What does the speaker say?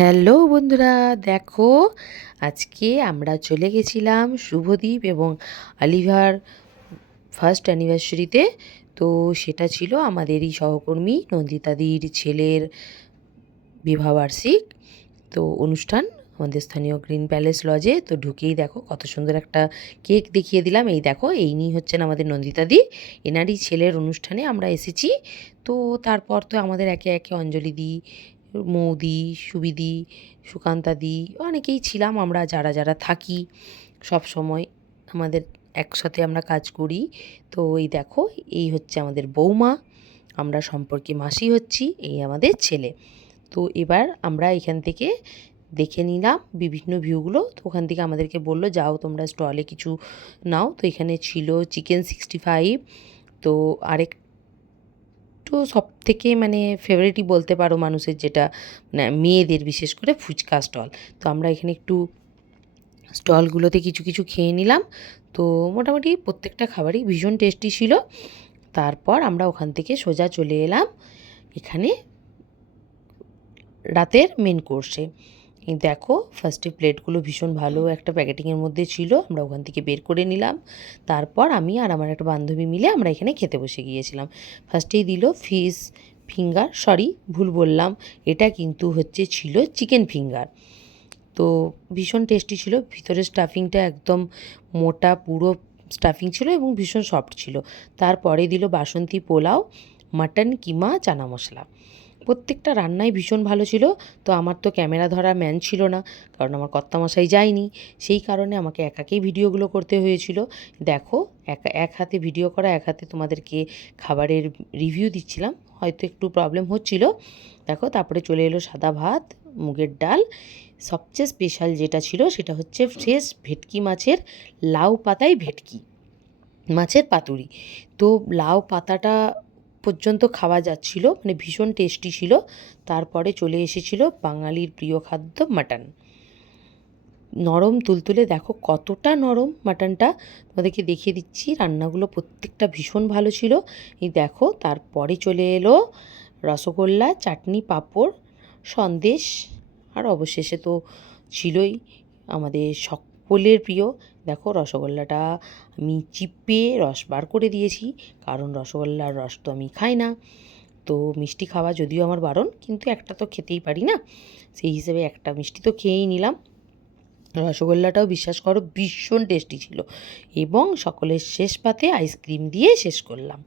Hello বন্ধুরা, দেখো আজকে আমরা চলে গেছিলাম শুভদীপ এবং অলিভার ফার্স্ট অ্যানিভার্সারিতে। তো সেটা ছিল আমাদেরই সহকর্মী নন্দিতাদির ছেলের বিবাহবার্ষিক তো অনুষ্ঠান আমাদের স্থানীয় গ্রিন প্যালেস লজে। তো ঢুকেই দেখো কত সুন্দর একটা কেক দেখিয়ে দিলাম। এই দেখো, এই নিয়ে হচ্ছেন আমাদের নন্দিতাদি, এনারই ছেলের অনুষ্ঠানে আমরা এসেছি। তো তারপর তো আমাদের একে একে অঞ্জলি দি, মৌদি, সুবিদি, সুকান্তাদি, অনেকেই ছিলাম আমরা, যারা যারা থাকি সব সময় আমাদের একসাথে আমরা কাজ করি। তো এই দেখো, এই হচ্ছে আমাদের বৌমা, আমরা সম্পর্কে মাসি হচ্ছি, এই আমাদের ছেলে। তো এবার আমরা এখান থেকে দেখে নিলাম বিভিন্ন ভিউগুলো। তো ওখান থেকে আমাদেরকে বললো যাও তোমরা স্টলে কিছু নাও। তো এখানে ছিল চিকেন 65। তো আরেকটু সব থেকে মানে ফেভারিটই বলতে পারো মানুষের, যেটা মানে মেয়েদের বিশেষ করে ফুচকা স্টল। তো আমরা এখানে একটু স্টলগুলোতে কিছু কিছু খেয়ে নিলাম। তো মোটামুটি প্রত্যেকটা খাবারই ভীষণ টেস্টি ছিল। তারপর আমরা ওখান থেকে সোজা চলে এলাম এখানে রাতের মেন কোর্সে। এই দেখো, ফার্স্টে প্লেটগুলো ভীষণ ভালো একটা প্যাকেটিংয়ের মধ্যে ছিল, আমরা ওখান থেকে বের করে নিলাম। তারপর আমি আর আমার একটা বান্ধবী মিলে আমরা এখানে খেতে বসে গিয়েছিলাম। ফার্স্টেই দিল ফিশ ফিঙ্গার, সরি ভুল বললাম, এটা কিন্তু ছিল চিকেন ফিঙ্গার। তো ভীষণ টেস্টি ছিল, ভিতরের স্টাফিংটা একদম মোটা পুরো স্টাফিং ছিল এবং ভীষণ সফট ছিল। তারপরে দিল বাসন্তী পোলাও, মাটন কিমা, চানা মশলা। প্রত্যেকটা রান্নাই ভীষণ ভালো ছিল। তো আমার তো ক্যামেরা ধরা ম্যান ছিল না, কারণ আমার কর্তামশাই যায়নি, সেই কারণে আমাকে একাকেই ভিডিওগুলো করতে হয়েছিল। দেখো, এক হাতে ভিডিও করা, এক হাতে তোমাদেরকে খাবারের রিভিউ দিচ্ছিলাম, হয়তো একটু প্রবলেম হচ্ছিল। দেখো, তারপরে চলে এলো সাদা ভাত, মুগের ডাল, সবচেয়ে স্পেশাল যেটা ছিল সেটা হচ্ছে ফ্রেশ ভেটকি মাছের লাউ পাতায় ভেটকি মাছের পাতুরি। তো লাউ পাতাটা পর্যন্ত খাওয়া যাচ্ছিল, মানে ভীষণ টেস্টি ছিল। তারপরে চলে এসেছিল বাঙালির প্রিয় খাদ্য মাটন, নরম তুলতুলে, দেখো কতটা নরম মাটনটা, তোমাদেরকে দেখিয়ে দিচ্ছি। রান্নাগুলো প্রত্যেকটা ভীষণ ভালো ছিল। এই দেখো, তারপরে চলে এলো রসগোল্লা, চাটনি, পাঁপড়, সন্দেশ, আর অবশেষে তো ছিলই আমাদের সকলের প্রিয়। দেখো, রসগোল্লাটা আমি চিপে রস বার করে দিয়েছি, কারণ রসগোল্লার রস তো আমি খাই না। তো মিষ্টি খাওয়া যদিও আমার বারণ, কিন্তু একটা তো খেতেই পারি না, সেই হিসেবে একটা মিষ্টি তো খেয়েই নিলাম। রসগোল্লাটাও বিশ্বাস করো ভীষণ টেস্টি ছিল, এবং সকলের শেষ পাতে আইসক্রিম দিয়ে শেষ করলাম।